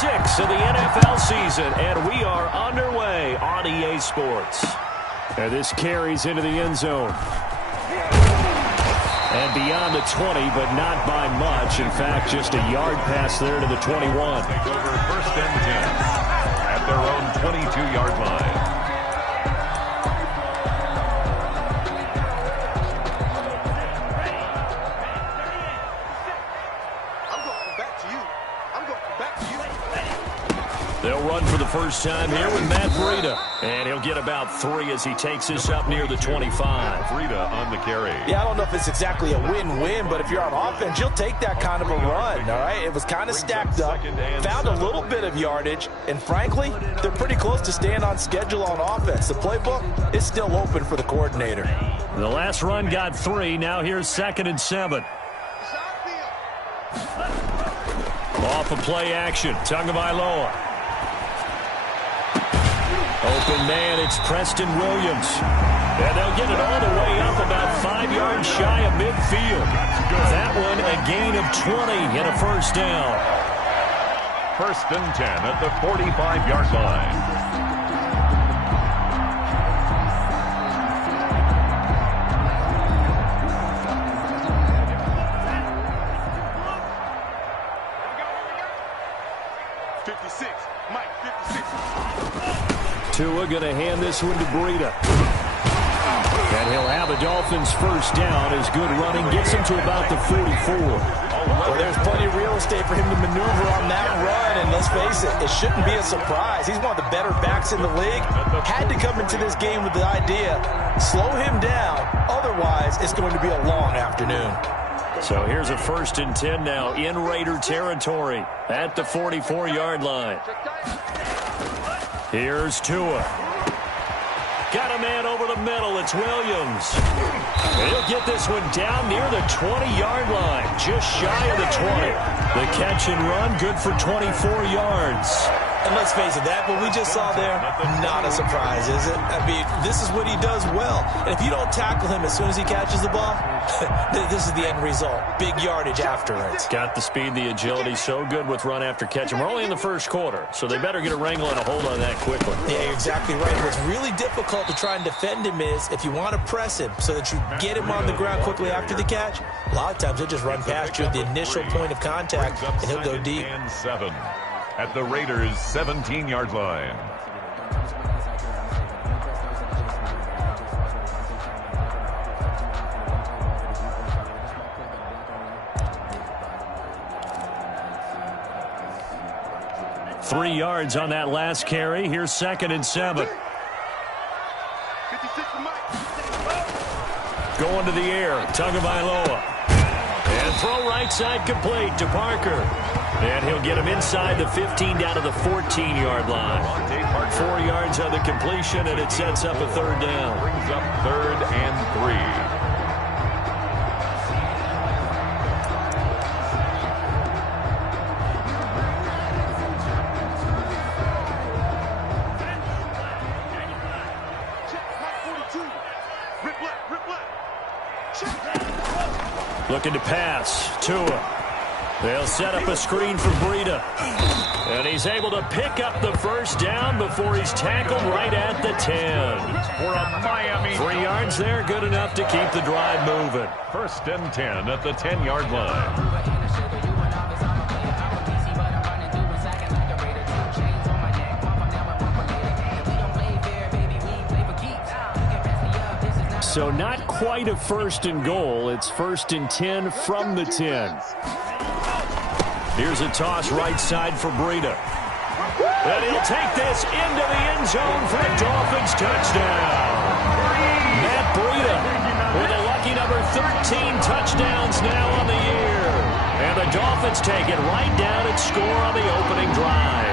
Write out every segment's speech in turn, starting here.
6 of the NFL season, and we are underway on EA Sports. And this carries into the end zone. And beyond the 20, but not by much. In fact, just a yard pass there to the 21. Take over 1st and 10 at their own 22-yard line. They'll run for the first time here with Matt Breida. And he'll get about 3 as he takes this up near the 25. Breida on the carry. Yeah, I don't know if it's exactly a win-win, but if you're on offense, you'll take that kind of a run, all right? It was kind of stacked up, found a little bit of yardage, and frankly, they're pretty close to staying on schedule on offense. The playbook is still open for the coordinator. The last run got 3. Now here's 2nd and 7. Off of play action, Tagovailoa. Open man, it's Preston Williams. And they'll get it all the way up about 5 yards shy of midfield. That one a gain of 20 and a first down. 1st and 10 at the 45-yard line. Tua going to hand this one to Breida. And he'll have a Dolphins first down as good running gets him to about the 44. Well, there's plenty of real estate for him to maneuver on that run, and let's face it, it shouldn't be a surprise. He's one of the better backs in the league. Had to come into this game with the idea, slow him down, otherwise it's going to be a long afternoon. So here's a 1st and 10 now in Raider territory at the 44-yard line. Here's Tua. Got a man over the middle. It's Williams. He'll get this one down near the 20-yard line, just shy of the 20. The catch and run, good for 24 yards. And let's face it, that what we just saw there, not a surprise, is it? I mean, this is what he does well. And if you don't tackle him as soon as he catches the ball, this is the end result. Big yardage after it. Got the speed, the agility, so good with run after catch. And we're only in the first quarter, so they better get a wrangle and a hold on that quickly. Yeah, you're exactly right. What's really difficult to try and defend him is if you want to press him so that you get him on the ground quickly after the catch, a lot of times he'll just run past you at the initial point of contact, and he'll go deep. 2nd and 7 at the Raiders' 17-yard line. Three yards on that last carry. Here's 2nd and 7. Going to the air, Tagovailoa. And throw right side complete to Parker. And he'll get him inside the 15 down to the 14-yard line. 4 yards on the completion, and it sets up a 3rd down. Brings up 3rd and 3. Looking to pass. Tua. They'll set up a screen for Breida. And he's able to pick up the first down before he's tackled right at the 10. For a Miami. 3 yards there, good enough to keep the drive moving. 1st and 10 at the 10-yard line. So not quite a 1st and goal. It's 1st and 10 from the 10. Here's a toss right side for Breida. And he'll take this into the end zone for a Dolphins touchdown. Matt Breida with a lucky number 13 touchdowns now on the year. And the Dolphins take it right down and score on the opening drive.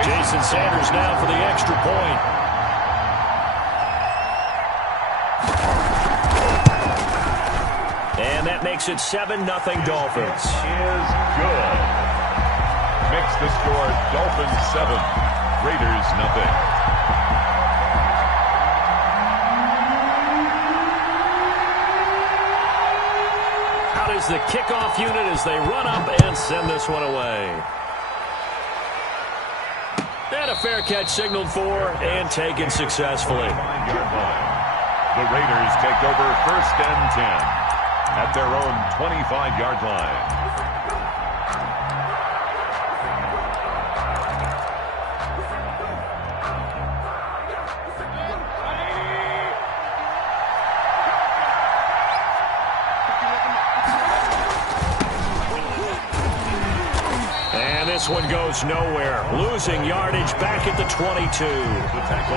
Jason Sanders now for the extra point. And that makes it 7-0 Dolphins. Is good. Makes the score Dolphins 7, Raiders 0. is the kickoff unit as they run up and send this one away. And a fair catch signaled for and taken successfully. The Raiders take over 1st and 10 at their own 25-yard line. This one goes nowhere. Losing yardage back at the 22.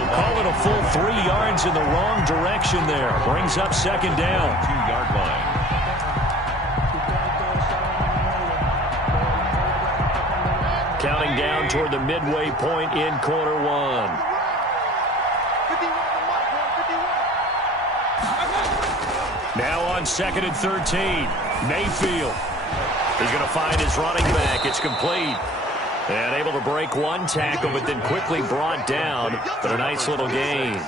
Call it a full 3 yards in the wrong direction there. Brings up 2nd down. 2-yard line. Counting down toward the midway point in quarter 1. Now on 2nd and 13. Mayfield. He's going to find his running back. It's complete. And able to break one tackle, but then quickly brought down. But a nice little gain.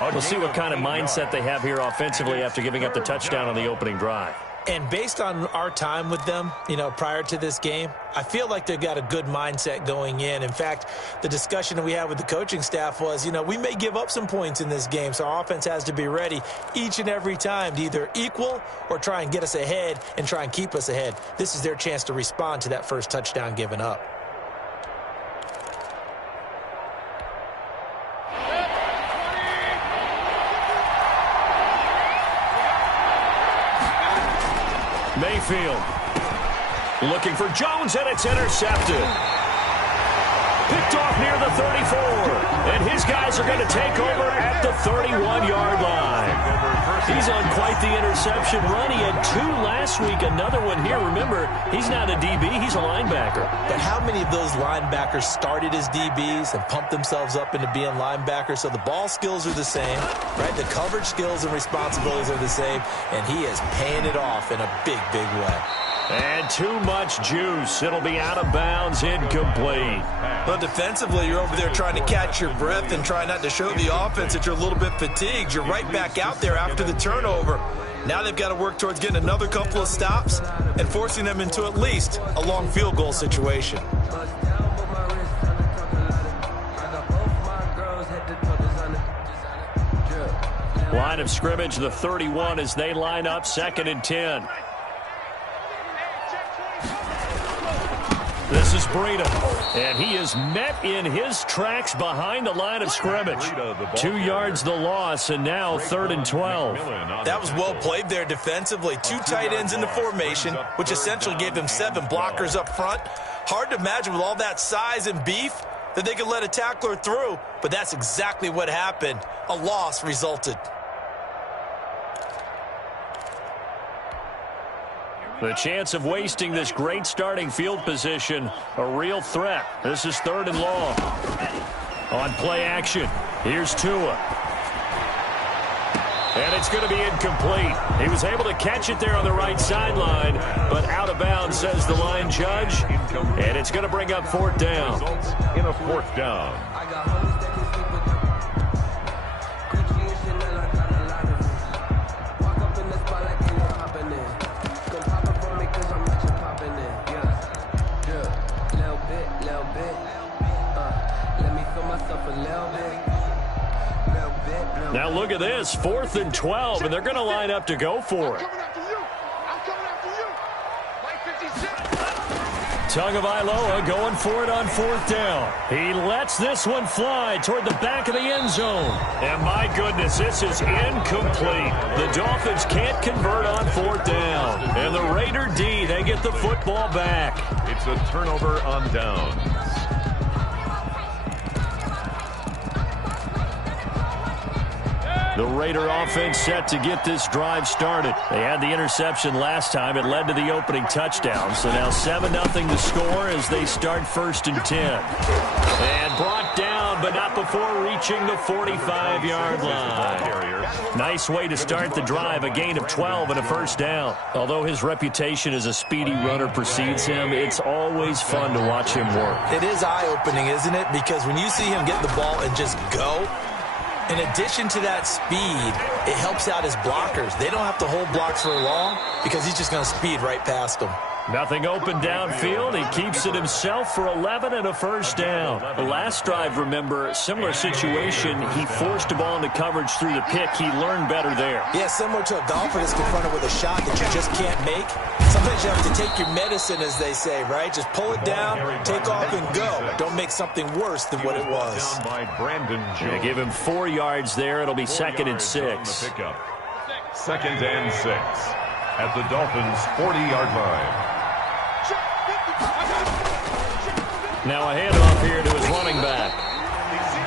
We'll see what kind of mindset they have here offensively after giving up the touchdown on the opening drive. And based on our time with them, prior to this game, I feel like they've got a good mindset going in. In fact, the discussion that we had with the coaching staff was, we may give up some points in this game, so our offense has to be ready each and every time to either equal or try and get us ahead and try and keep us ahead. This is their chance to respond to that first touchdown given up. Mayfield looking for Jones, and it's intercepted. Picked off near the 34, and his guys are going to take over at the 31-yard line. He's on quite the interception run. He had 2 last week, another one here. Remember, he's not a DB, he's a linebacker. But how many of those linebackers started as DBs and pumped themselves up into being linebackers? So the ball skills are the same, right? The coverage skills and responsibilities are the same, and he is paying it off in a big, big way. And too much juice. It'll be out of bounds, incomplete. But defensively, you're over there trying to catch your breath and try not to show the offense that you're a little bit fatigued. You're right back out there after the turnover. Now they've got to work towards getting another couple of stops and forcing them into at least a long field goal situation. Line of scrimmage, the 31 as they line up 2nd and 10. This is Breida, and he is met in his tracks behind the line of scrimmage. 2 yards the loss, and now 3rd and 12. That was well played there defensively. 2 tight ends in the formation, which essentially gave them 7 blockers up front. Hard to imagine with all that size and beef that they could let a tackler through, but that's exactly what happened. A loss resulted. The chance of wasting this great starting field position, a real threat. This is 3rd and long. On play action, here's Tua. And it's going to be incomplete. He was able to catch it there on the right sideline, but out of bounds, says the line judge. And it's going to bring up 4th down. In a 4th down. Now look at this, 4th and 12, and they're going to line up to go for it. Tagovailoa going for it on 4th down. He lets this one fly toward the back of the end zone. And my goodness, this is incomplete. The Dolphins can't convert on 4th down. And the Raider D, they get the football back. It's a turnover on downs. The Raider offense set to get this drive started. They had the interception last time. It led to the opening touchdown. So now 7-0 the score as they start 1st and 10. And brought down, but not before reaching the 45-yard line. Nice way to start the drive, a gain of 12 and a 1st down. Although his reputation as a speedy runner precedes him, it's always fun to watch him work. It is eye-opening, isn't it? Because when you see him get the ball and just go, In addition to that speed, it helps out his blockers. They don't have to hold blocks for long because he's just going to speed right past them. Nothing open downfield. He keeps it himself for 11 and a first down. The last drive, remember, similar situation. He forced a ball into coverage through the pick. He learned better there. Yeah, similar to a golfer that's confronted with a shot that you just can't make. Sometimes you have to take your medicine, as they say, right? Just pull it down, take off, and go. Don't make something worse than what it was. They give him 4 yards there. It'll be 2nd and 6. 2nd and 6 at the Dolphins' 40-yard line. Now a handoff here to his running back.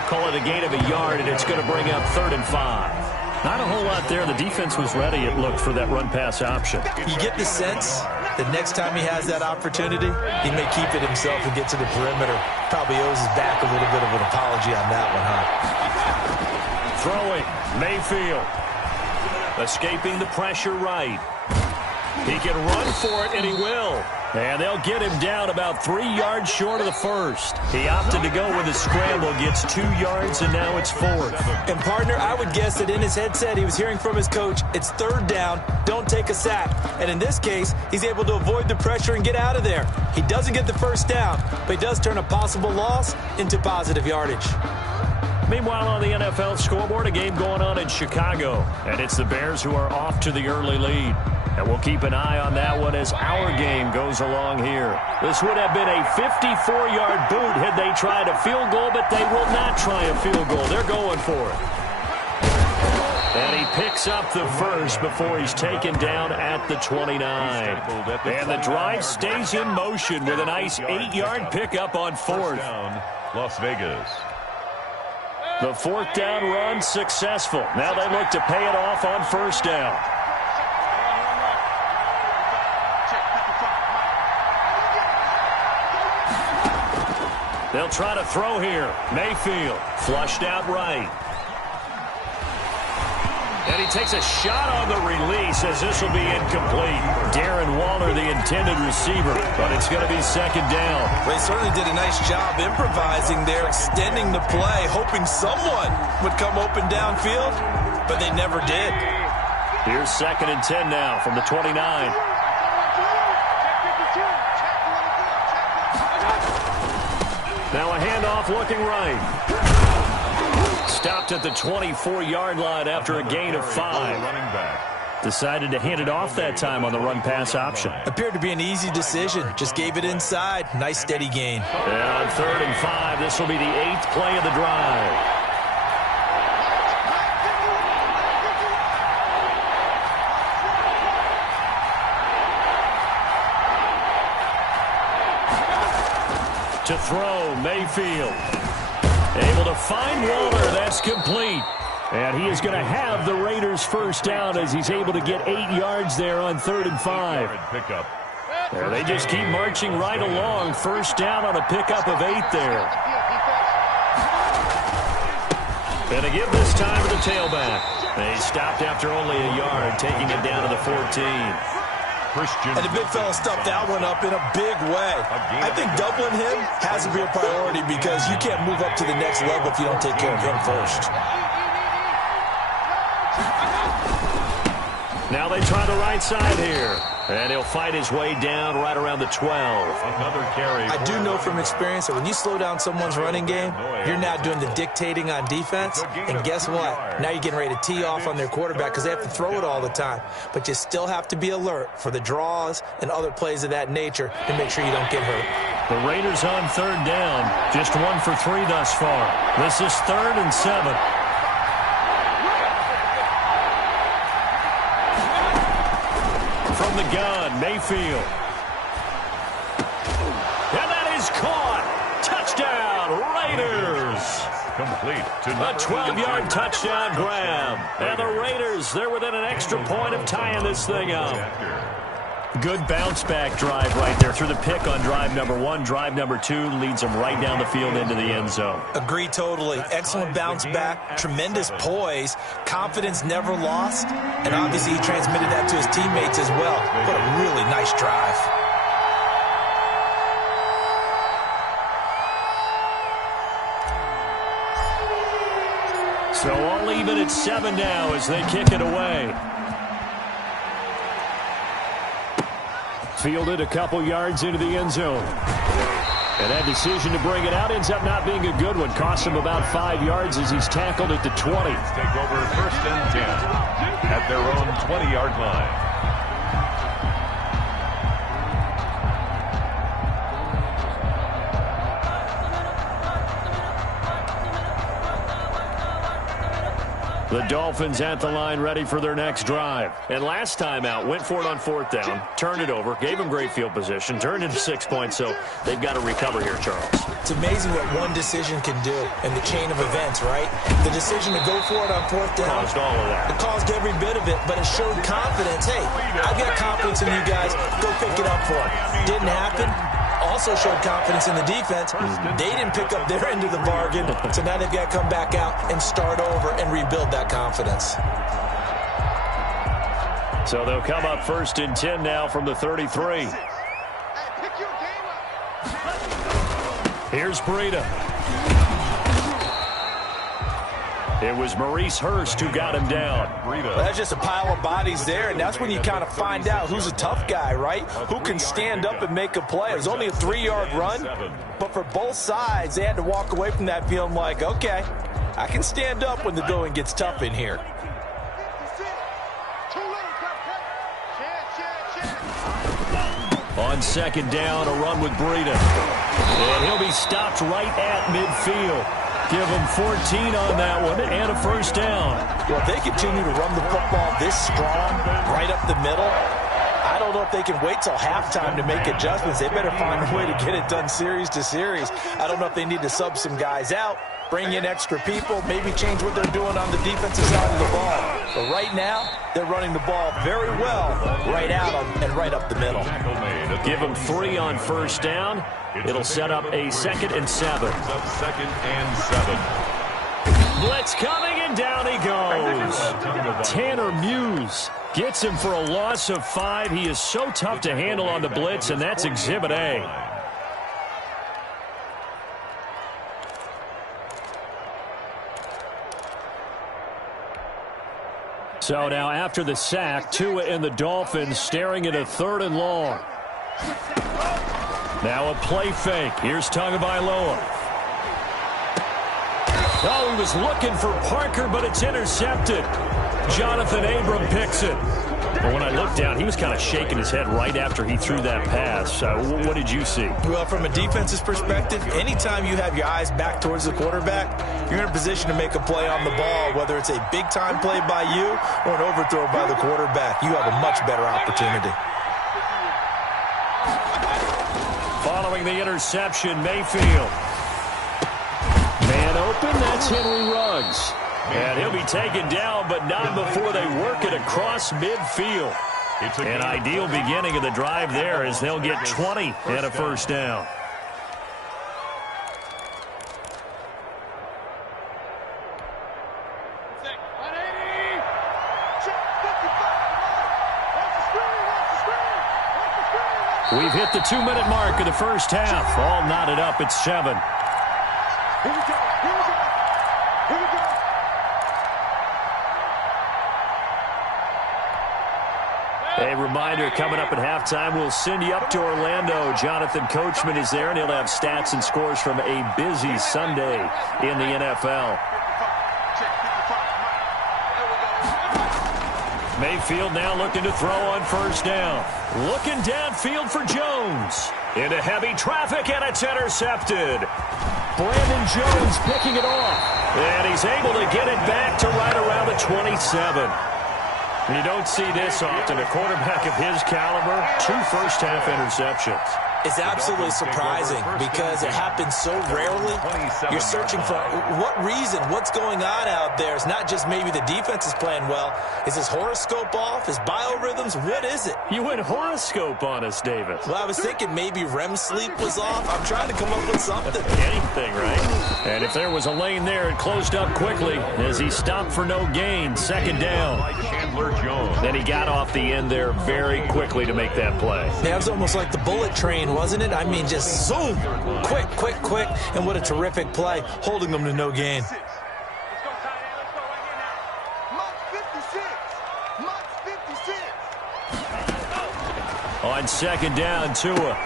Call it a gain of a yard, and it's going to bring up 3rd and 5. Not a whole lot there. The defense was ready, it looked, for that run-pass option. You get the sense that next time he has that opportunity, he may keep it himself and get to the perimeter. Probably owes his back a little bit of an apology on that one, huh? Throwing, Mayfield. Escaping the pressure right. He can run for it, and he will. And they'll get him down about 3 yards short of the first. He opted to go with a scramble, gets 2 yards, and now it's 4th. And, partner, I would guess that in his headset he was hearing from his coach, it's 3rd down, don't take a sack. And in this case, he's able to avoid the pressure and get out of there. He doesn't get the first down, but he does turn a possible loss into positive yardage. Meanwhile, on the NFL scoreboard, a game going on in Chicago. And it's the Bears who are off to the early lead. And we'll keep an eye on that one as our game goes along here. This would have been a 54-yard boot had they tried a field goal, but they will not try a field goal. They're going for it. And he picks up the first before he's taken down at the 29. And the drive stays in motion with a nice 8-yard pickup on 4th. Las Vegas. The 4th down run successful. Now they look to pay it off on 1st down. They'll try to throw here. Mayfield flushed out right. And he takes a shot on the release as this will be incomplete. Darren Waller, the intended receiver, but it's going to be 2nd down. They certainly did a nice job improvising there, extending the play, hoping someone would come open downfield, but they never did. Here's 2nd and 10 now from the 29. Now a handoff looking right. Stopped at the 24-yard line after a gain of 5. Decided to hand it off that time on the run-pass option. Appeared to be an easy decision. Just gave it inside. Nice steady gain. And on 3rd and 5, this will be the 8th play of the drive. To throw, Mayfield. Able to find Waller. That's complete. And he is going to have the Raiders' first down as he's able to get 8 yards there on 3rd and 5. There, they just keep marching right along. First down on a pickup of 8 there. And a give this time to the tailback. They stopped after only a yard, taking it down to the 14. And the big fella stuffed that one up in a big way. I think doubling him has to be a priority because you can't move up to the next level if you don't take care of him first. Now they try the right side here. And he'll fight his way down right around the 12. Another carry. I do know from experience that when you slow down someone's running game, you're now doing the dictating on defense. And guess what? Now you're getting ready to tee off on their quarterback because they have to throw it all the time. But you still have to be alert for the draws and other plays of that nature to make sure you don't get hurt. The Raiders on 3rd down. Just 1 for 3 thus far. This is 3rd and 7. From the gun, Mayfield. And that is caught. Touchdown, Raiders. Complete to a 12-yard touchdown grab. And the Raiders, they're within an extra point of tying this thing up. Good bounce-back drive right there through the pick on drive number 1. Drive number 2 leads them right down the field into the end zone. Agree totally. Excellent bounce back, tremendous poise, confidence never lost, and obviously he transmitted that to his teammates as well. What a really nice drive. So all even at 7 now as they kick it away. Fielded a couple yards into the end zone. And that decision to bring it out ends up not being a good one. Costs him about 5 yards as he's tackled at the 20. Take over 1st and 10 at their own 20-yard line. The Dolphins at the line ready for their next drive. And last time out, went for it on 4th down, turned it over, gave them great field position, turned into 6 points, so they've got to recover here, Charles. It's amazing what one decision can do in the chain of events, right? The decision to go for it on 4th down. Caused all of that. It caused every bit of it, but it showed confidence. Hey, I've got confidence in you guys. Go pick it up for it. Didn't happen. Also showed confidence in the defense. They didn't pick up their end of the bargain, so now they've got to come back out and start over and rebuild that confidence. So they'll come up 1st and 10 now from the 33. Here's Breida. It was Maurice Hurst who got him down. Well, that's just a pile of bodies there, and that's when you kind of find out who's a tough guy, right? Who can stand up and make a play. It was only a 3-yard run, but for both sides, they had to walk away from that feeling like, okay, I can stand up when the going gets tough in here. On 2nd down, a run with Breida. And he'll be stopped right at midfield. Give them 14 on that one and a 1st down. Well, if they continue to run the football this strong, right up the middle, I don't know if they can wait till halftime to make adjustments. They better find a way to get it done series to series. I don't know if they need to sub some guys out, bring in extra people, maybe change what they're doing on the defensive side of the ball. But right now, they're running the ball very well right out and right up the middle. Give them 3 on 1st down. It'll set up a 2nd and 7. 2nd and 7. Blitz coming, and down he goes. Tanner Muse gets him for a loss of 5. He is so tough to handle on the blitz, and that's Exhibit A. So now after the sack, Tua and the Dolphins staring at a 3rd and long. Now a play fake. Here's Tagovailoa. Oh, he was looking for Parker, but it's intercepted. Jonathan Abram picks it. But when I looked down, he was kind of shaking his head right after he threw that pass. What did you see? Well, from a defense's perspective, anytime you have your eyes back towards the quarterback, you're in a position to make a play on the ball, whether it's a big-time play by you or an overthrow by the quarterback. You have a much better opportunity. Following the interception, Mayfield. Man open, that's Henry Ruggs. And he'll be taken down, but not before they work it across midfield. An ideal beginning of the drive there as they'll get 20 and a 1st down. We've hit the 2-minute mark of the 1st half. All knotted up at 7. A reminder, coming up at halftime, we'll send you up to Orlando. Jonathan Coachman is there, and he'll have stats and scores from a busy Sunday in the NFL. Mayfield now looking to throw on 1st down. Looking downfield for Jones. Into heavy traffic, and it's intercepted. Brandon Jones picking it off. And he's able to get it back to right around the 27. You don't see this often. A quarterback of his caliber, 2 first-half interceptions. It's absolutely surprising because it happens so rarely. You're searching for what reason, what's going on out there. It's not just maybe the defense is playing well. Is his horoscope off? His biorhythms? What is it? You went horoscope on us, David. Well, I was thinking maybe REM sleep was off. I'm trying to come up with something. Anything, right? And if there was a lane there, it closed up quickly as he stopped for no gain. 2nd down. Then he got off the end there very quickly to make that play. Yeah, it was almost like the bullet train, wasn't it? I mean, just zoom. Quick, quick, quick. And what a terrific play, holding them to no gain. On second down, Tua.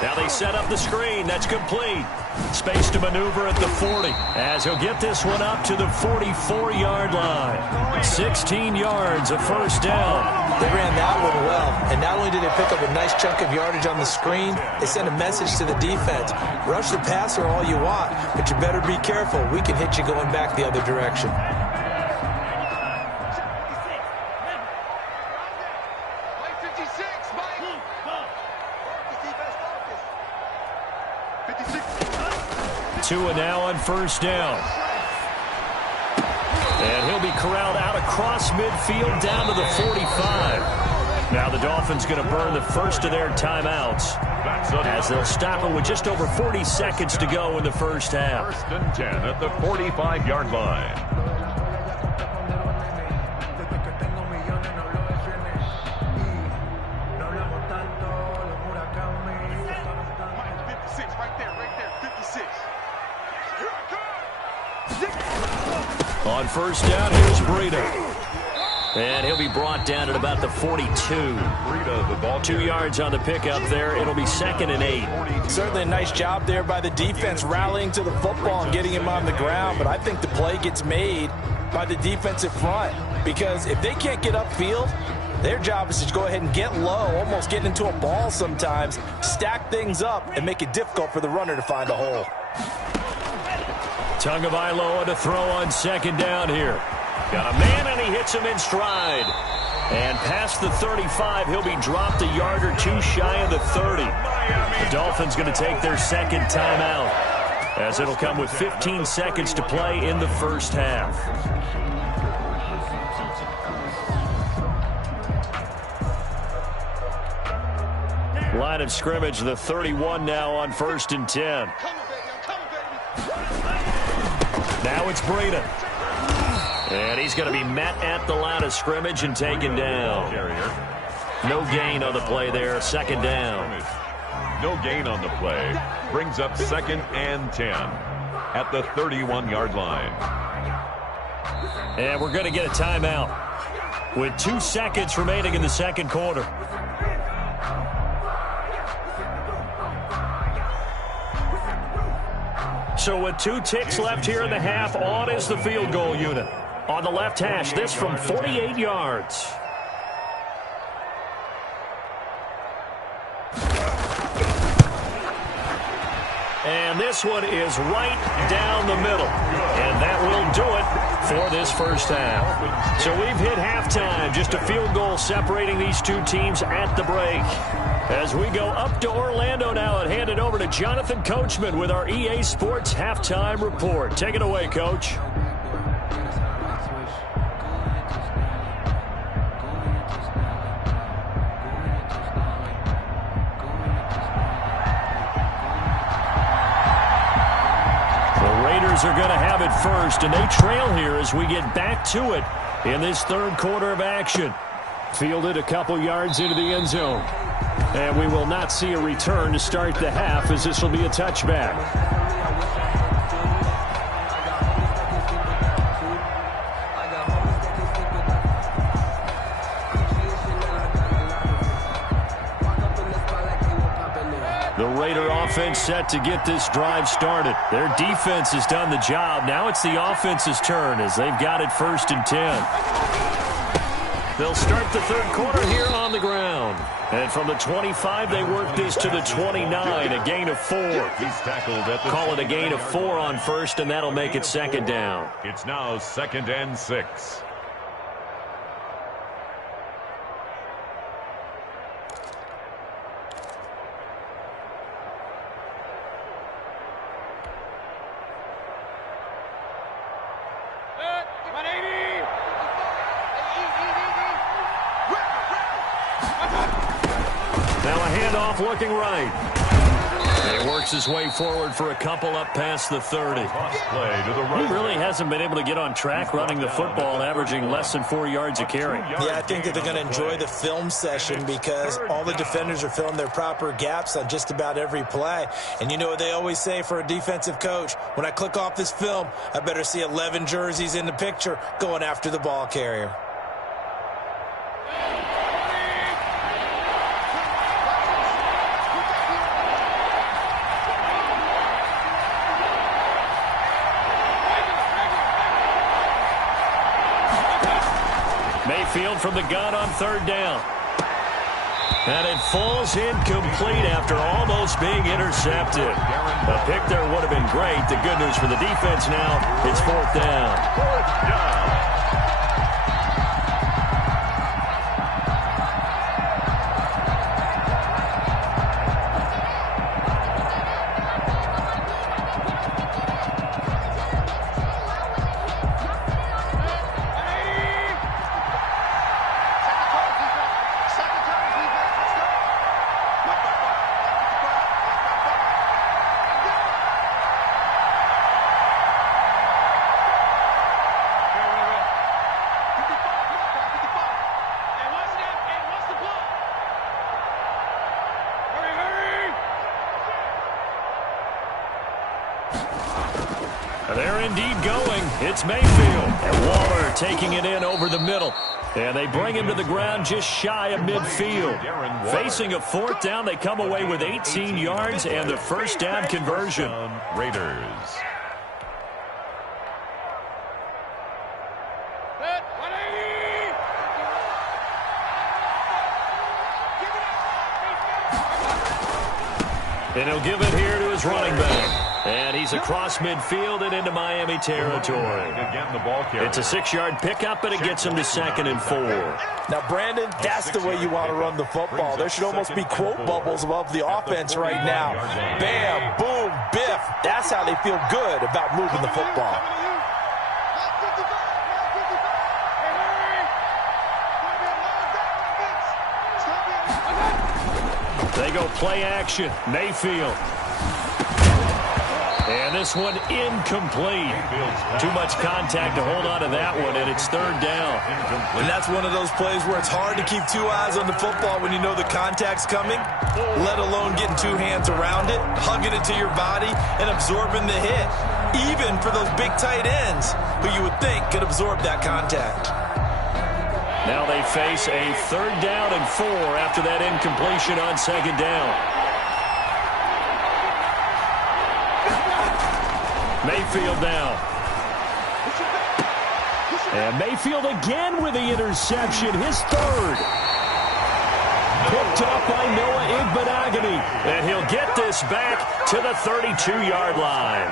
Now they set up the screen. That's complete. Space to maneuver at the 40 as he'll get this one up to the 44-yard line. 16 yards, a first down. They ran that one well, and not only did they pick up a nice chunk of yardage on the screen, they sent a message to the defense. Rush the passer all you want, but you better be careful. We can hit you going back the other direction. Tua now on first down. And he'll be corralled out across midfield down to the 45. Now the Dolphins going to burn the first of their timeouts as they'll stop it with just over 40 seconds to go in the first half. First and 10 at the 45-yard line. On first down, here's Breida. And he'll be brought down at about the 42. Breida, the ball 2 yards on the pickup there. It'll be 2nd and 8. Certainly a nice job there by the defense rallying to the football and getting him on the ground. But I think the play gets made by the defensive front, because if they can't get upfield, their job is to go ahead and get low, almost get into a ball sometimes, stack things up, and make it difficult for the runner to find a hole. Tagovailoa to throw on second down here. Got a man, and he hits him in stride. And past the 35, he'll be dropped a yard or two shy of the 30. The Dolphins going to take their second timeout, as it'll come with 15 seconds to play in the first half. Line of scrimmage, the 31 now on first and 10. Now it's Breida. And he's going to be met at the line of scrimmage and taken down. No gain on the play there, second down. No gain on the play. Brings up 2nd and 10 at the 31-yard line. And we're going to get a timeout with 2 seconds remaining in the second quarter. So with 2 ticks left here in the half, on is the field goal unit. On the left hash, this from 48 yards. And this one is right down the middle. And that will do it for this first half. So we've hit halftime. Just a field goal separating these two teams at the break. As we go up to Orlando now and hand it over to Jonathan Coachman with our EA Sports Halftime Report. Take it away, Coach. Are going to have it first, and they trail here as we get back to it in this third quarter of action. Fielded a couple yards into the end zone. And we will not see a return to start the half, as this will be a touchback. The Raider offense set to get this drive started. Their defense has done the job. Now it's the offense's turn as they've got it first and 10. They'll start the third quarter here on the ground. And from the 25, they work this to the 29, a gain of 4. He's tackled at the Call it a gain of 4 on first, and that'll make it second down. It's now 2nd and 6. Now a handoff looking right. He works his way forward for a couple up past the 30. He really hasn't been able to get on track running the football, averaging less than 4 yards a carry. Yeah, I think that they're going to enjoy the film session because all the defenders are filling their proper gaps on just about every play. And you know what they always say for a defensive coach? When I click off this film, I better see 11 jerseys in the picture going after the ball carrier. Mayfield from the gun on 3rd down. And it falls incomplete after almost being intercepted. A pick there would have been great. The good news for the defense now, it's 4th down. 4th down. They're indeed going. It's Mayfield. And Waller taking it in over the middle. And they bring him to the ground just shy of midfield. Facing a 4th down, they come away with 18 yards and the first down conversion. Raiders. And he'll give it here to his running back. And he's across midfield and into Miami territory. It's a 6-yard pickup, and it gets him to 2nd and 4. Now, Brandon, that's the way you want to run the football. There should almost be quote bubbles above the offense right now. Bam, boom, biff. That's how they feel good about moving the football. They go play action. Mayfield. And this one incomplete. Too much contact to hold on to that one, and it's 3rd down. And that's one of those plays where it's hard to keep 2 eyes on the football when you know the contact's coming, let alone getting 2 hands around it, hugging it to your body, and absorbing the hit. Even for those big tight ends who you would think could absorb that contact. Now they face a 3rd down and 4 after that incompletion on 2nd down. Mayfield now. And Mayfield again with the interception, his 3rd. Picked up by Noah Igbenogany. And he'll get this back to the 32-yard line.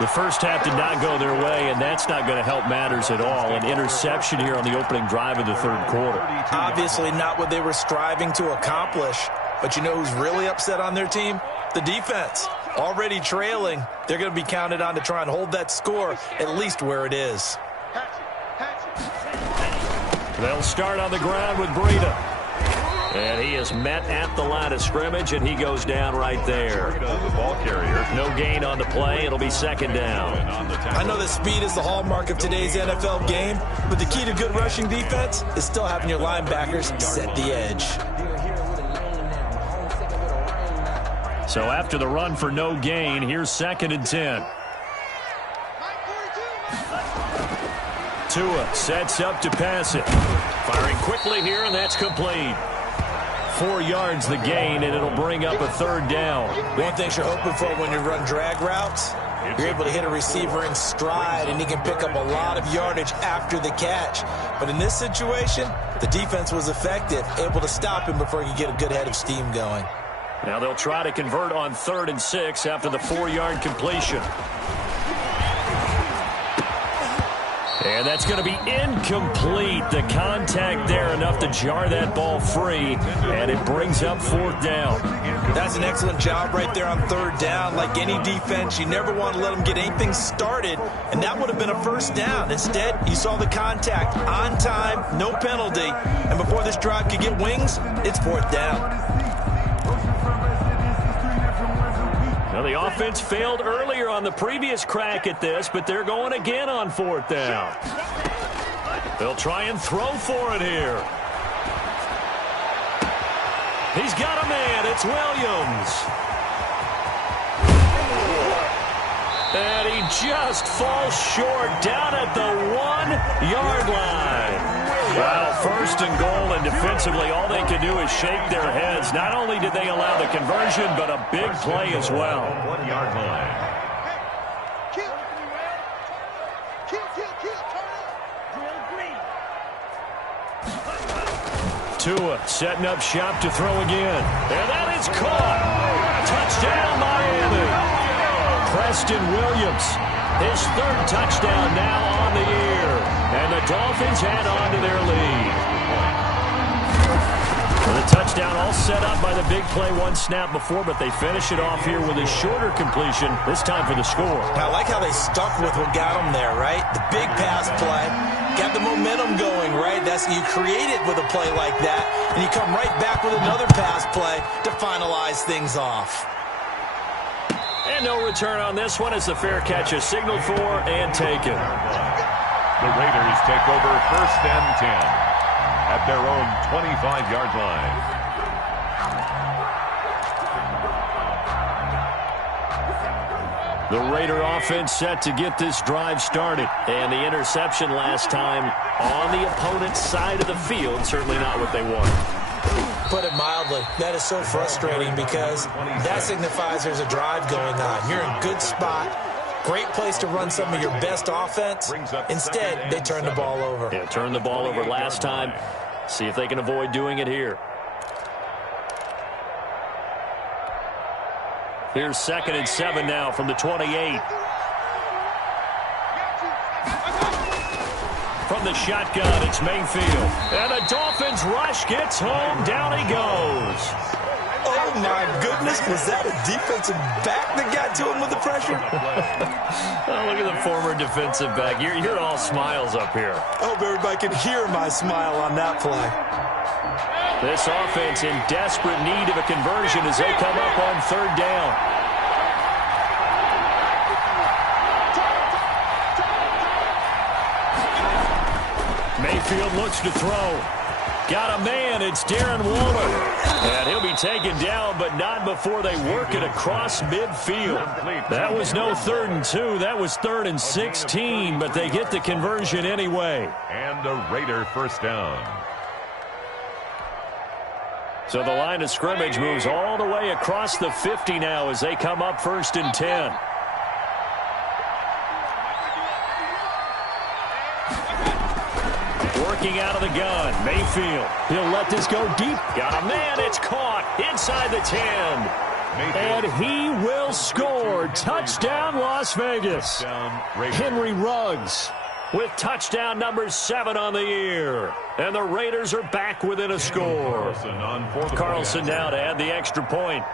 The first half did not go their way, and that's not going to help matters at all. An interception here on the opening drive of the 3rd quarter. Obviously not what they were striving to accomplish. But you know who's really upset on their team? The defense. Already trailing. They're going to be counted on to try and hold that score at least where it is. They'll start on the ground with Breida. And he is met at the line of scrimmage, and he goes down right there. The ball carrier. No gain on the play. It'll be 2nd down. I know that speed is the hallmark of today's NFL game, but the key to good rushing defense is still having your linebackers set the edge. So after the run for no gain, here's 2nd and 10. Tua sets up to pass it. Firing quickly here, and that's complete. 4 yards the gain, and it'll bring up a 3rd down. One thing you're hoping for when you run drag routes, you're able to hit a receiver in stride, and he can pick up a lot of yardage after the catch. But in this situation, the defense was effective, able to stop him before he could get a good head of steam going. Now they'll try to convert on 3rd and 6 after the 4-yard completion. And that's going to be incomplete. The contact there enough to jar that ball free, and it brings up 4th down. That's an excellent job right there on 3rd down. Like any defense, you never want to let them get anything started, and that would have been a 1st down. Instead, you saw the contact on time, no penalty, and before this drive could get wings, it's 4th down. The offense failed earlier on the previous crack at this, but they're going again on 4th down. They'll try and throw for it here. He's got a man. It's Williams. And he just falls short down at the 1-yard line. Well, 1st and goal, and defensively, all they can do is shake their heads. Not only did they allow the conversion, but a big play as well. 1-yard line. Tua setting up shop to throw again. And that is caught. Touchdown, Miami. Preston Williams, his 3rd touchdown now on the year. And the Dolphins add on to their lead. The touchdown all set up by the big play one snap before, but they finish it off here with a shorter completion, this time for the score. I like how they stuck with what got them there, right? The big pass play, got the momentum going, right? You create it with a play like that, and you come right back with another pass play to finalize things off. And no return on this one as the fair catch is signaled for and taken. The Raiders take over 1st and 10 at their own 25-yard line. The Raider offense set to get this drive started. And the interception last time on the opponent's side of the field, certainly not what they wanted. Put it mildly, that is so frustrating because that signifies there's a drive going on. You're in a good spot, great place to run some of your best offense. Instead, they turn the ball over. Yeah, turned the ball over last time. See if they can avoid doing it here. Here's 2nd and 7 now from the 28. From the shotgun, it's Mayfield. And the Dolphins rush gets home. Down he goes. Oh, my goodness. Was that a defensive back that got to him with the pressure? Oh, look at the former defensive back. You're all smiles up here. I hope everybody can hear my smile on that play. This offense in desperate need of a conversion as they come up on 3rd down. Mayfield looks to throw. Got a man. It's Darren Waller. And he'll be taken down, but not before they work it across midfield. That was no 3rd and 2. That was 3rd and 16, but they get the conversion anyway. And a Raider 1st down. So the line of scrimmage moves all the way across the 50 now as they come up 1st and 10. Working out of the gun, Mayfield. He'll let this go deep. Got a man. It's caught inside the 10. And he will score. Touchdown, Las Vegas. Henry Ruggs with touchdown number 7 on the year. And the Raiders are back within a score. Carlson now to add the extra point.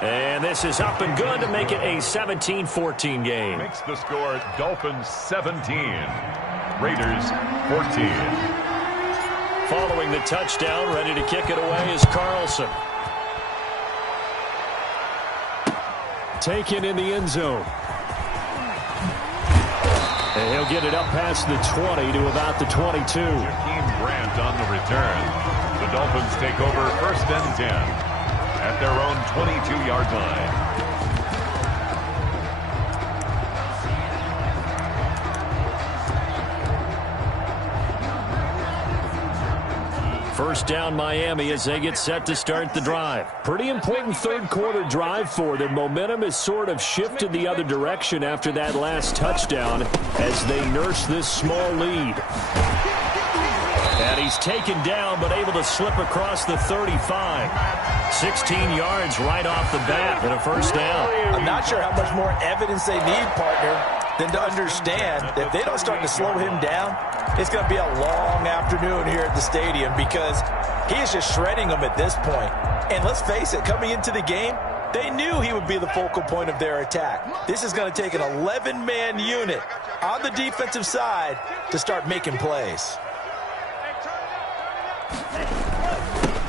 And this is up and good to make it a 17-14 game. Makes the score Dolphins 17, Raiders 14. Following the touchdown, ready to kick it away is Carlson. Taken in the end zone. And he'll get it up past the 20 to about the 22. Jakeem Grant on the return. The Dolphins take over 1st and 10. At their own 22-yard line. First down Miami as they get set to start the drive. Pretty important 3rd quarter drive for them. Momentum has sort of shifted the other direction after that last touchdown as they nurse this small lead. And he's taken down but able to slip across the 35. 16 yards right off the bat and a 1st down. I'm not sure how much more evidence they need, partner, than to understand that if they don't start to slow him down, it's going to be a long afternoon here at the stadium because he is just shredding them at this point. And let's face it, coming into the game, they knew he would be the focal point of their attack. This is going to take an 11-man unit on the defensive side to start making plays.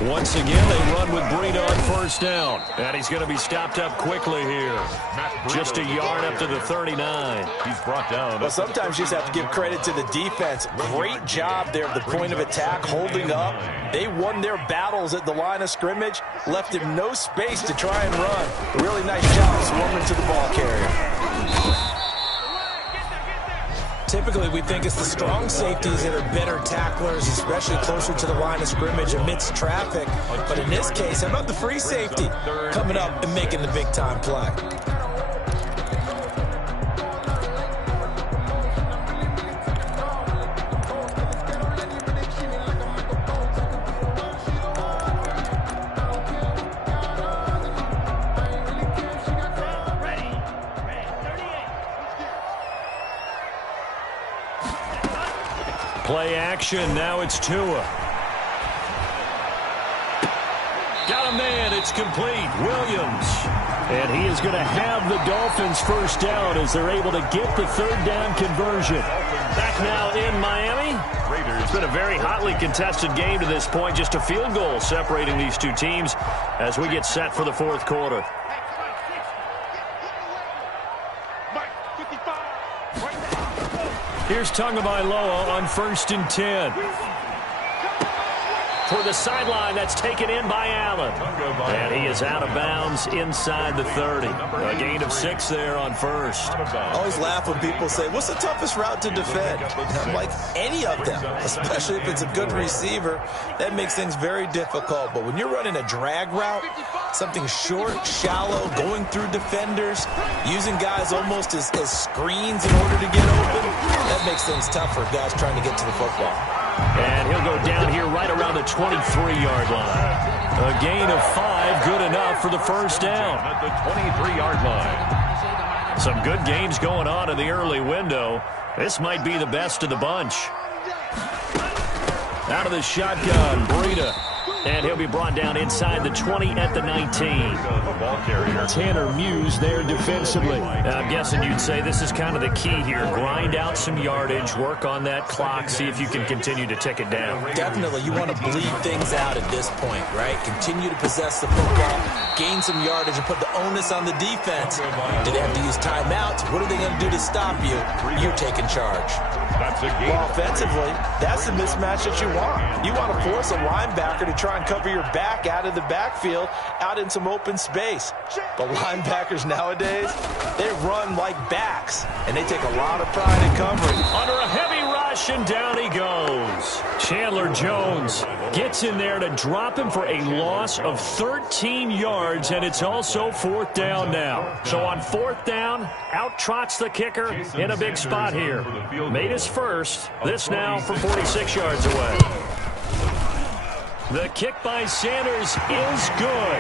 Once again, they run with Breida on first down. And he's going to be stopped up quickly here. Just a yard up to the 39. He's brought down. Well, sometimes you just have to give credit to the defense. Great job there at the point of attack, holding up. They won their battles at the line of scrimmage, left him no space to try and run. A really nice job swarming to the ball carrier. Typically, we think it's the strong safeties that are better tacklers, especially closer to the line of scrimmage amidst traffic. But in this case, how about the free safety coming up and making the big-time play? Play action. Now it's Tua. Got a man. It's complete. Williams. And he is going to have the Dolphins first down as they're able to get the third down conversion. Back now in Miami. It's been a very hotly contested game to this point. Just a field goal separating these two teams as we get set for the fourth quarter. Here's Tagovailoa on 1st and 10. For the sideline, that's taken in by Allen. And he is out of bounds inside the 30. A gain of 6 there on first. I always laugh when people say, what's the toughest route to defend? I'm like, any of them, especially if it's a good receiver. That makes things very difficult. But when you're running a drag route, something short, shallow, going through defenders, using guys almost as screens in order to get open, that makes things tough for guys trying to get to the football. And he'll go down here right around the 23-yard line. A gain of 5, good enough for the first down. At the 23-yard line. Some good games going on in the early window. This might be the best of the bunch. Out of the shotgun, Breida. And he'll be brought down inside the 20 at the 19. Tanner Muse there defensively. I'm guessing you'd say this is kind of the key here. Grind out some yardage, work on that clock, see if you can continue to tick it down. Definitely. You want to bleed things out at this point, right? Continue to possess the football, gain some yardage, and put the onus on the defense. Do they have to use timeouts? What are they going to do to stop you? You're taking charge. That's a game. Well, offensively, that's the mismatch that you want. You want to force a linebacker to try and cover your back out of the backfield, out in some open space. But linebackers nowadays, they run like backs, and they take a lot of pride in covering. Under a heavy rush, and down he goes. Chandler Jones gets in there to drop him for a loss of 13 yards, and it's also 4th down now. So on 4th down, out trots the kicker in a big spot here. Made his first. This now from 46 yards away. The kick by Sanders is good.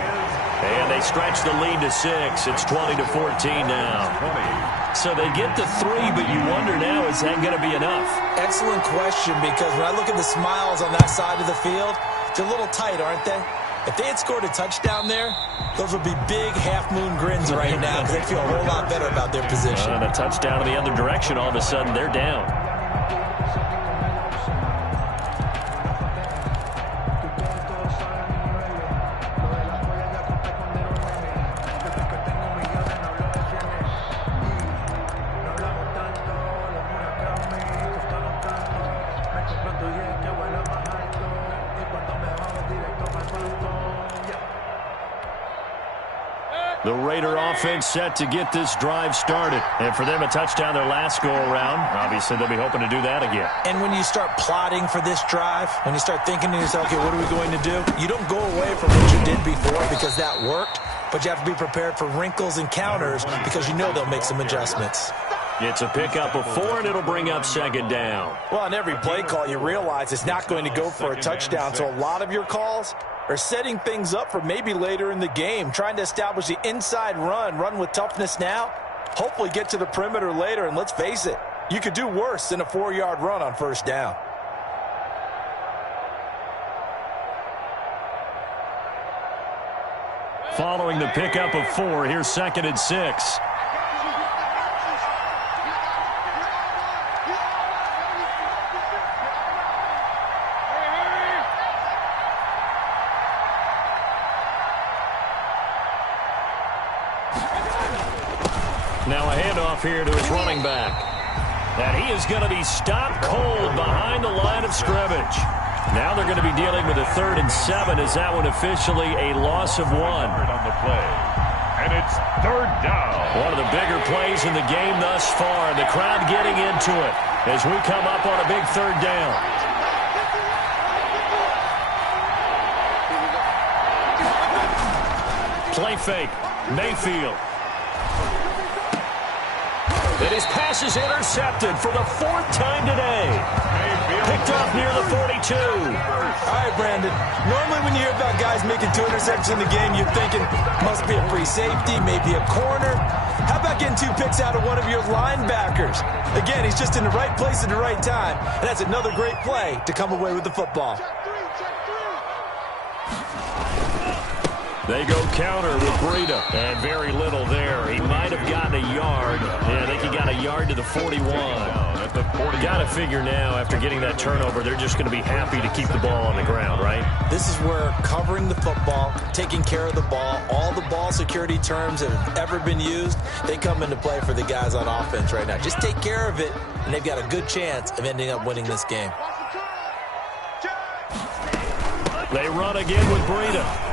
And they stretch the lead to 6. It's 20-14 now. So they get the 3, but you wonder now, is that going to be enough? Excellent question, because when I look at the smiles on that side of the field, they're a little tight, aren't they? If they had scored a touchdown there, those would be big half-moon grins right now because they feel a whole lot better about their position. And a touchdown in the other direction, all of a sudden they're down. The Raider offense set to get this drive started. And for them, a touchdown their last go-around. Obviously, they'll be hoping to do that again. And when you start plotting for this drive, when you start thinking to yourself, okay, what are we going to do? You don't go away from what you did before because that worked, but you have to be prepared for wrinkles and counters because you know they'll make some adjustments. It's a pickup of 4, and it'll bring up 2nd down. Well, on every play call, you realize it's not going to go for a touchdown, so a lot of your calls are setting things up for maybe later in the game, trying to establish the inside run with toughness now, hopefully get to the perimeter later, and let's face it, you could do worse than a 4-yard run on 1st down. Following the pickup of 4, here's 2nd and 6. handoff here to his running back. And he is going to be stopped cold behind the line of scrimmage. Now they're going to be dealing with a 3rd and 7. Is that one officially a loss of 1? On the play. And it's 3rd down. One of the bigger plays in the game thus far. The crowd getting into it as we come up on a big 3rd down. Play fake. Mayfield. And his pass is intercepted for the 4th time today. Picked off near the 42. All right, Brandon. Normally when you hear about guys making 2 interceptions in the game, you're thinking must be a free safety, maybe a corner. How about getting 2 picks out of one of your linebackers? Again, he's just in the right place at the right time. And that's another great play to come away with the football. They go counter with Breida. And very little there. He might have gotten a yard. Yeah, I think he got a yard to the 41. Got to figure now, after getting that turnover, they're just going to be happy to keep the ball on the ground, right? This is where covering the football, taking care of the ball, all the ball security terms that have ever been used, they come into play for the guys on offense right now. Just take care of it, and they've got a good chance of ending up winning this game. They run again with Breida.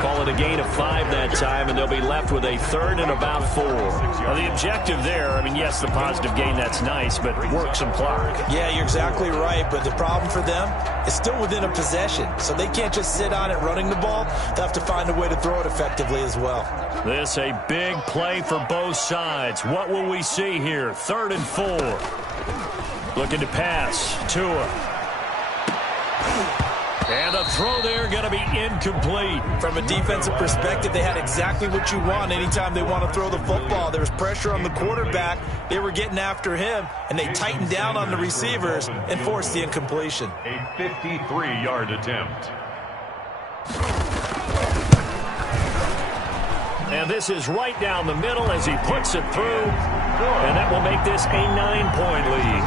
Call it a gain of 5 that time, and they'll be left with a 3rd and about 4. Now, the objective there, I mean, yes, the positive gain, that's nice, but work some clock. Yeah, you're exactly right, but the problem for them is still within a possession, so they can't just sit on it running the ball. They'll have to find a way to throw it effectively as well. This a big play for both sides. What will we see here? 3rd and 4. Looking to pass. Tua. And a throw there going to be incomplete. From a defensive perspective, they had exactly what you want anytime they want to throw the football. There was pressure on the quarterback. They were getting after him, and they tightened down on the receivers and forced the incompletion. A 53-yard attempt. And this is right down the middle as he puts it through. And that will make this a 9-point lead.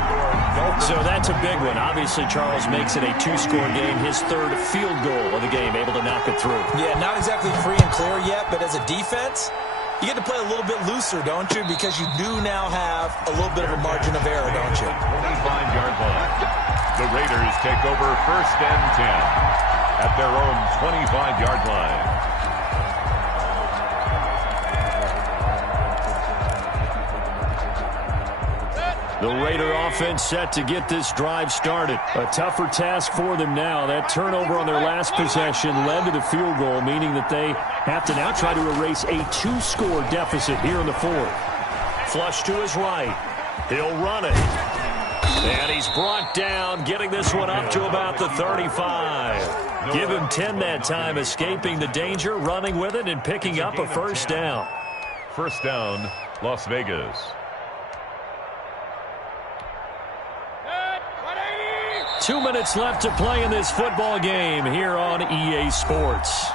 So that's a big one. Obviously, Charles makes it a 2-score game. His 3rd field goal of the game, able to knock it through. Yeah, not exactly free and clear yet, but as a defense, you get to play a little bit looser, don't you? Because you do now have a little bit of a margin of error, don't you? 25-yard line. The Raiders take over 1st and 10 at their own 25-yard line. The Raider offense set to get this drive started. A tougher task for them now. That turnover on their last possession led to the field goal, meaning that they have to now try to erase a 2-score deficit here in the 4th. Flush to his right. He'll run it. And he's brought down, getting this one up to about the 35. Give him 10 that time, escaping the danger, running with it, and picking up a 1st down. 1st down, Las Vegas. 2 minutes left to play in this football game here on EA Sports.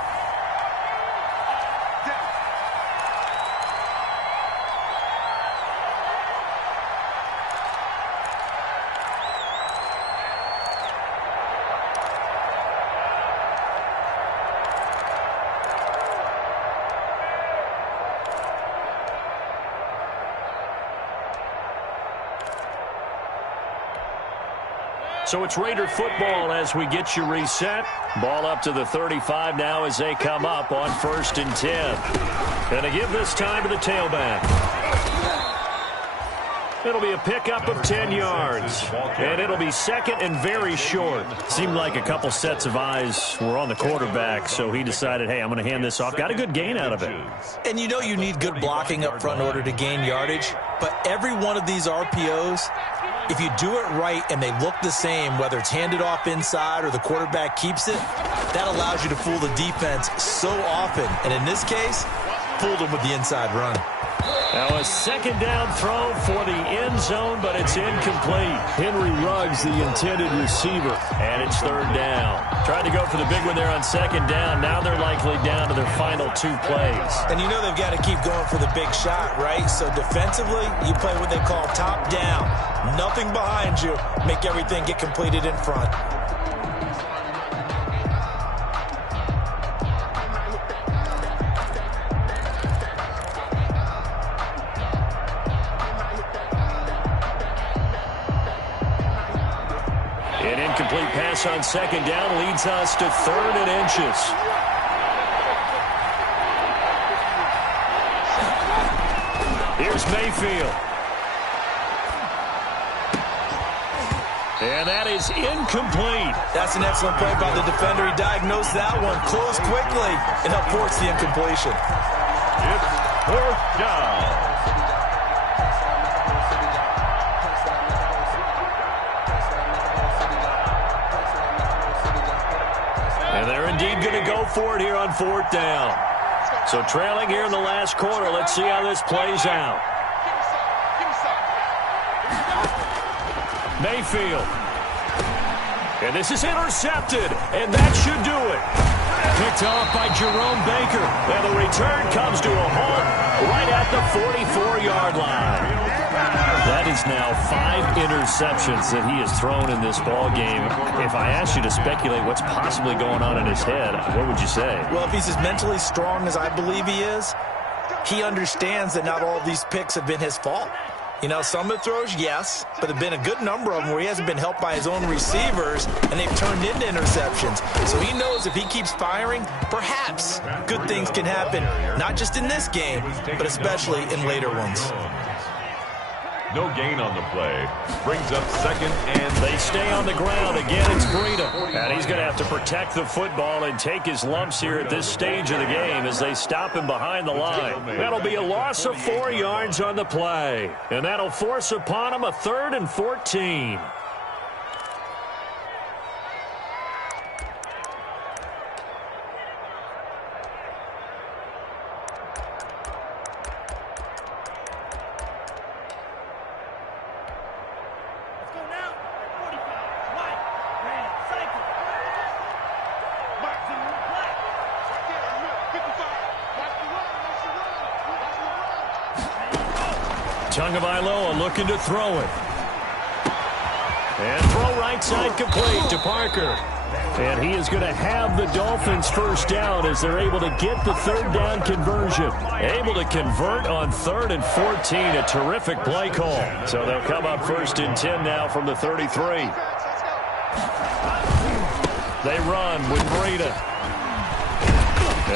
So it's Raider football as we get you reset. Ball up to the 35 now as they come up on 1st and 10. Going to give this time to the tailback. It'll be a pickup of 10 yards. And it'll be 2nd and very short. Seemed like a couple sets of eyes were on the quarterback, so he decided, hey, I'm going to hand this off. Got a good gain out of it. And you know you need good blocking up front in order to gain yardage. But every one of these RPOs, if you do it right and they look the same, whether it's handed off inside or the quarterback keeps it, that allows you to fool the defense so often. And in this case, fooled them with the inside run. Now a 2nd down throw for the end zone, but it's incomplete. Henry Ruggs, the intended receiver, and it's 3rd down. Tried to go for the big one there on 2nd down. Now they're likely down to their final 2 plays. And you know they've got to keep going for the big shot, right? So defensively, you play what they call top down. Nothing behind you. Make everything get completed in front. An incomplete pass on second down leads us to 3rd and inches. Here's Mayfield. And that is incomplete. That's an excellent play by the defender. He diagnosed that one, closed quickly, and helped force the incompletion. It's 4th down. And they're indeed going to go for it here on 4th down. So trailing here in the last quarter. Let's see how this plays out. Mayfield. And this is intercepted. And that should do it. Picked off by Jerome Baker. And the return comes to a halt right at the 44-yard line. That is now 5 interceptions that he has thrown in this ball game. If I asked you to speculate what's possibly going on in his head, what would you say? Well, if he's as mentally strong as I believe he is, he understands that not all of these picks have been his fault. You know, some of the throws, yes, but there have been a good number of them where he hasn't been helped by his own receivers, and they've turned into interceptions. So he knows if he keeps firing, perhaps good things can happen, not just in this game, but especially in later ones. No gain on the play. Brings up 2nd and... They stay on the ground. Again, it's Breida. And he's going to have to protect the football and take his lumps here at this stage of the game as they stop him behind the line. That'll be a loss of 4 yards on the play. And that'll force upon him a 3rd and 14. Tagovailoa looking to throw it. And throw right side complete to Parker. And he is going to have the Dolphins 1st down as they're able to get the 3rd down conversion. Able to convert on 3rd and 14. A terrific play call. So they'll come up 1st and 10 now from the 33. They run with Breida.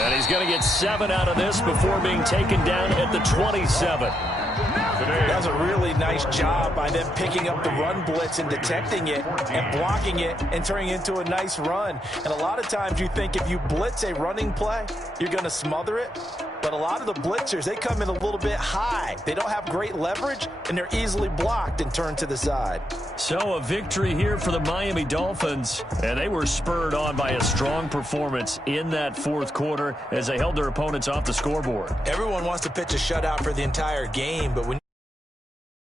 And he's going to get 7 out of this before being taken down at the 27. That's a really nice job by them picking up the run blitz and detecting it and blocking it and turning it into a nice run. And a lot of times you think if you blitz a running play, you're going to smother it. But a lot of the blitzers, they come in a little bit high. They don't have great leverage, and they're easily blocked and turned to the side. So a victory here for the Miami Dolphins, and they were spurred on by a strong performance in that 4th quarter as they held their opponents off the scoreboard. Everyone wants to pitch a shutout for the entire game, but when